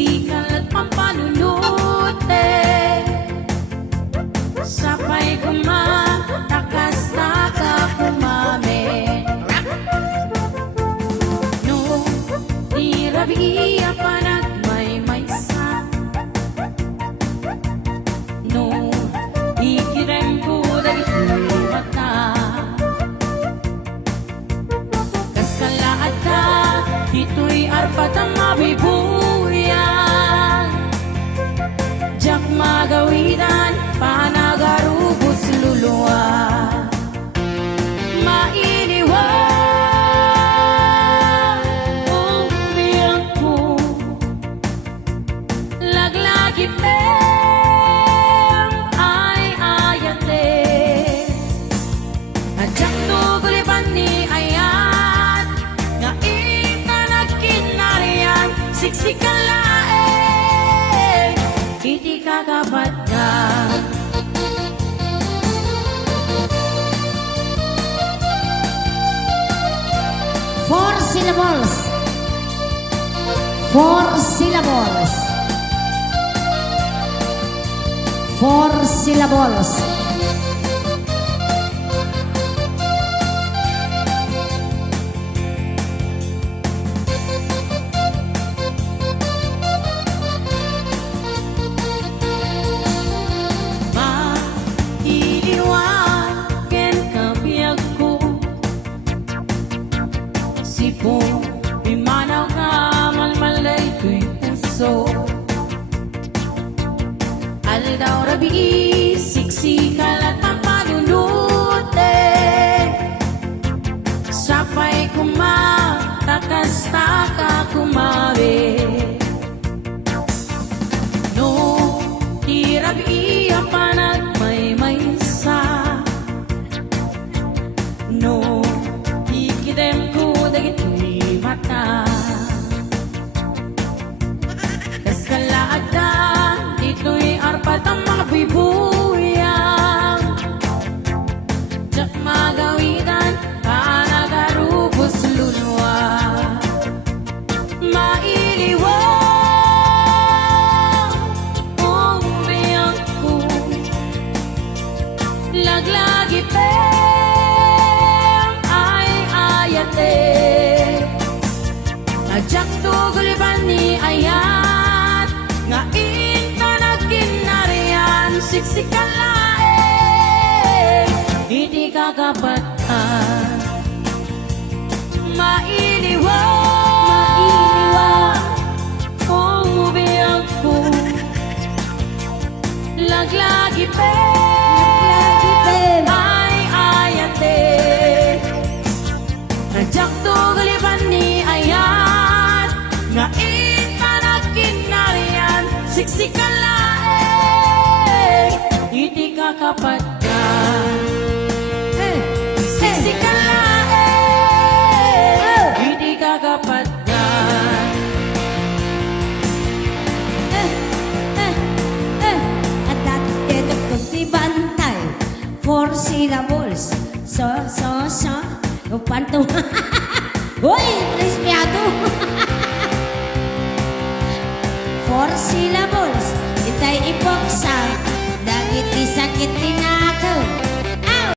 sisikal at pampanunute. Sapay kumatakas na ka kumame. No, di rabi panag may sa. No, ikirem ko dagi mata. Kasalaat ka, dito'y arpat ang mabibuyan. Jak magawitan, panagarubos luluwa. Mainiwan, biyang ko. Laglagip ay ayate. At jak tugulipan ni ayan, nga itanagkinarian, siksikan laeng, iti kakapat ka. Four syllables. Four syllables. Four syllables. Maiiwaken ka biyag ko. Sipo, imanaw ka malmalay ko'y puso. Aldaw rabi, siksikal at papanunute. Sapay kumatakas na ka kumabe. No, di rabi panag may sa. No, ikidem ko dagit ni mata. Kaskalaad na, dito'y arpat ang mga bibuyang. Jak magawitan, panagarubos luluwa. Mailiwang, biyang ko. Laglagip ay ayate. Ajak tugulipan ni ayat, nga itanagkinarian, siksikan laeng, iti kakapatan. Mainiwang, biyang ko. Laglagip ay ayate. Najak tugulipan ni ayat, nga itanagkinarian, siksikan laeng, iti kakapatan. Siksikan laeng, iti kakapatan. At dati kung di bantay. Four syllables. So. Upantong. Uy, crispiado. Four syllables. Itay ipoksa. Dagiti sakit tinakaw.